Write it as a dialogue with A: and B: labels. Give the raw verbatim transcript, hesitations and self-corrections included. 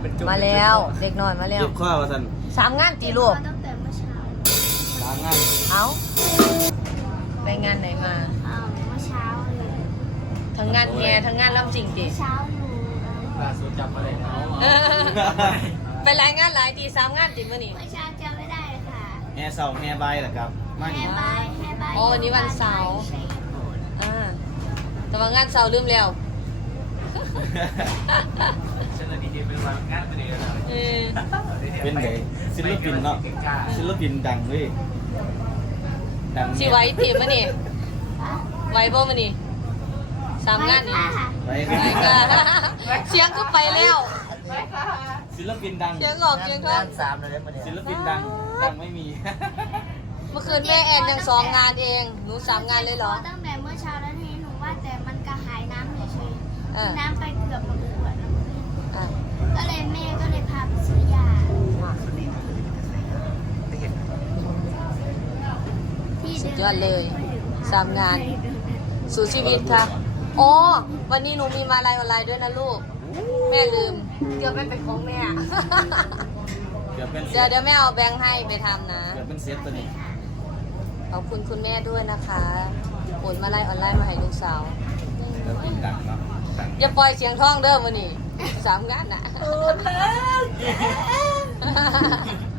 A: เป็นจุด
B: มาแล้วเด็กน้อยมาแล้ว
C: เจ็บข้อว่าท่าน
B: สามงานตีลูก
D: ตั้งแต่เมื่อเช้า
C: ล้างงาน
B: เอ้าไปงานไหนมา
D: อ้าวเมื่อเช้าเลย
B: ทั้งงานแงทั้งงานล่ำจริงดิ
D: เมื่อเช้าหนู
A: ล่าสุดจำมาเลยนะ
B: ไปหลายงานหลายตีสามงานติดมานี่
D: เมื่อเช้าจำไม่ได้ค่ะ
C: แห่เสาแห่ใบเหรอครับมา
D: แฮ
C: นี่
D: บายแฮบาย
B: อ๋อวันนี้วันเสาร์ อ่าแต่ว่างานเสาร์ลืมแล้ว
A: ฉันเลยดีๆเป็นวันงานไปเลยนะ
B: เออ
C: เป็นไงศิลปินเนาะศิลปินดังเลยดัง
B: สิไว้ตีมานี่ไว้บ่มานี่สามงานนี่
C: ไป
B: ไปก็ เสียงก็ไปแล้ว
C: ศิลปินดัง
B: เสียงออกเสียงท้อง
A: สามเลยมาเนี่ย
C: ศิลปินดังดังไม่มี
B: เมื่อคืนแม่แอนยังสองงานเองหนูสามงานเลยเหรอ
D: ตั้งแต่เมื่อเช้าแล้วทีหนูว่าแต่มันกระหายน้ำเฉย
B: เออ
D: ๆน้ำไปเกือบหมดขวดแล้ว
B: อ่ะ
D: ก็เลยแม่ก็เลยพาไปซื้อยาที่
B: สุดย
D: เดิ
B: อดเลยสามงาน สู่ชีวิตค่ะอ๋อวันนี้หนูมีมาลายออนไลน์ด้วยนะลูก แม่ลืมเดี๋ยวไม่เป็นของแม่
C: เดี๋ยวเป็นเซ
B: เดี๋ยว
C: ต
B: เดี๋ยวแม่เอาแบงค์ให้ไปทำนะ
C: เดี๋ยวเป็นเซตตัวนี้
B: ขอบคุณคุณแม่ด้วยนะคะโอนมาไล่ออนไลน์มาให้ลูกสาว
C: ศิลปินดังเนาะดัง
B: อย่าปล่อยเสียงท้องเด้อวันนี้สามงานน่ะ
D: โอ้ย